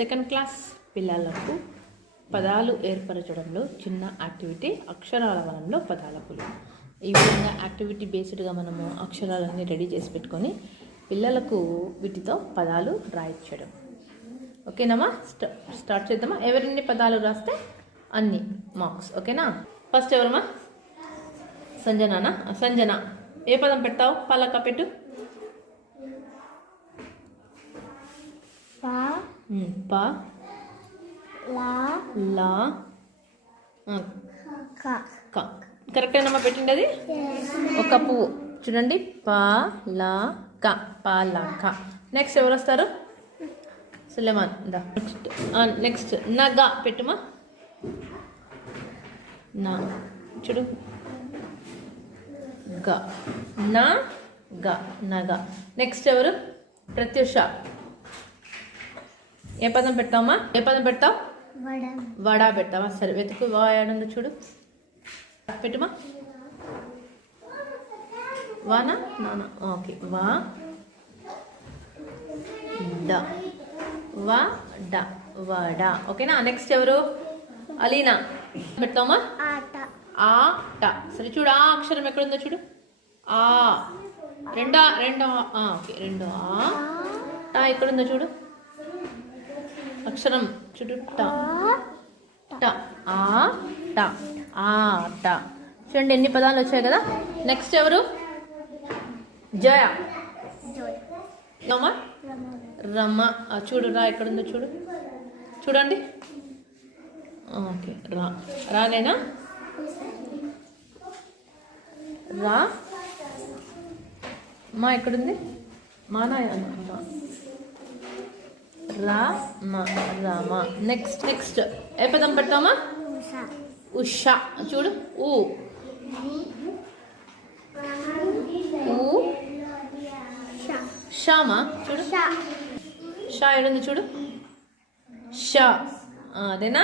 Second class పిల్లలకు పదాలు ఏర్పరచడంలో చిన్న యాక్టివిటీ అక్షరాల వనంలో పదాల పులి. ఈ విధంగా యాక్టివిటీ బేస్డ్గా మనము అక్షరాలన్నీ రెడీ చేసి పెట్టుకొని పిల్లలకు వీటితో పదాలు రాయించడం. ఓకేనమ్మా, స్టార్ట్ చేద్దామా? ఎవరిన్ని పదాలు రాస్తే అన్ని మార్క్స్. ఓకేనా? ఫస్ట్ ఎవరమ్మా? సంజనానా? సంజన, ఏ పదం పెడతావు? పలక పెట్టు. ప లా క. కరెక్టేనమ్మా పెట్టింది అది? ఒక పువ్వు చూడండి, పలక, పలక. నెక్స్ట్ ఎవరు వస్తారు? సులేమాన్. నెక్స్ట్ నగ పెట్టుమా. నా చూడు, గ, నా గ, నగ. నెక్స్ట్ ఎవరు? ప్రత్యూష, ఏ పదం పెట్టావమ్మా? ఏ పదం పెడతావు? వడ పెడతావా? సరే, వెతుకు. వాడుందో చూడు, పెట్టుమా. వానా నానా? ఓకే, వా డ, వా డ, వడ. ఓకేనా? నెక్స్ట్ ఎవరు? అలీనా, పెడతావమ్మా? ఆట. సరే చూడు, ఆ అక్షరం ఎక్కడుందో చూడు. ఆ రెండో ఓకే, రెండో ఆ ఎక్కడుందో చూడు అక్షరం చూడు. ట ట ఆ ట ఆట. చూడండి ఎన్ని పదాలు వచ్చాయి కదా. నెక్స్ట్ ఎవరు? జయ, రమ. చూడు, రా ఎక్కడుందో చూడు. చూడండి. ఓకే, రా, రానేనా? రా మా ఎక్కడుంది? మానా రా మా, రామ. నెక్స్ట్ ఏ పదం పెట్టామా? ఉష. చూడు, ఊ షామా. చూడు, షా ఏడుంది చూడు. షా, అదేనా?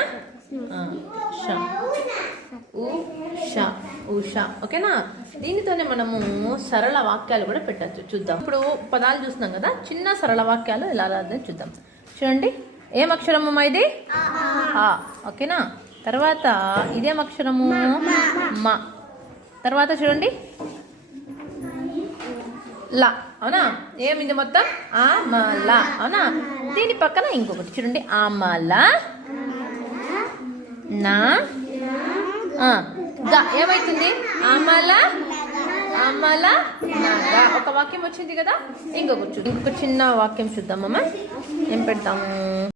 షా, ఉషా, ఉషా. ఓకేనా? దీనితోనే మనము సరళ వాక్యాలు కూడా పెట్టచ్చు. చూద్దాం. ఇప్పుడు పదాలు చూస్తున్నాం కదా, చిన్న సరళ వాక్యాలు ఎలా రాదని చూద్దాం. చూడండి, ఏం అక్షరము ఇది? ఆ. ఓకేనా? తర్వాత ఇదేం అక్షరము? మా. తర్వాత చూడండి, లా. అవునా? ఏమిది మొత్తం? ఆమల. అవునా? దీని పక్కన ఇంకొకటి చూడండి, ఆమల నా గా. ఏమైతుంది? అమల, అమల నగ. ఒక వాక్యం వచ్చింది కదా. ఇంకొక చిన్న వాక్యం చూద్దామమ్మా. ఏం పెడతాము?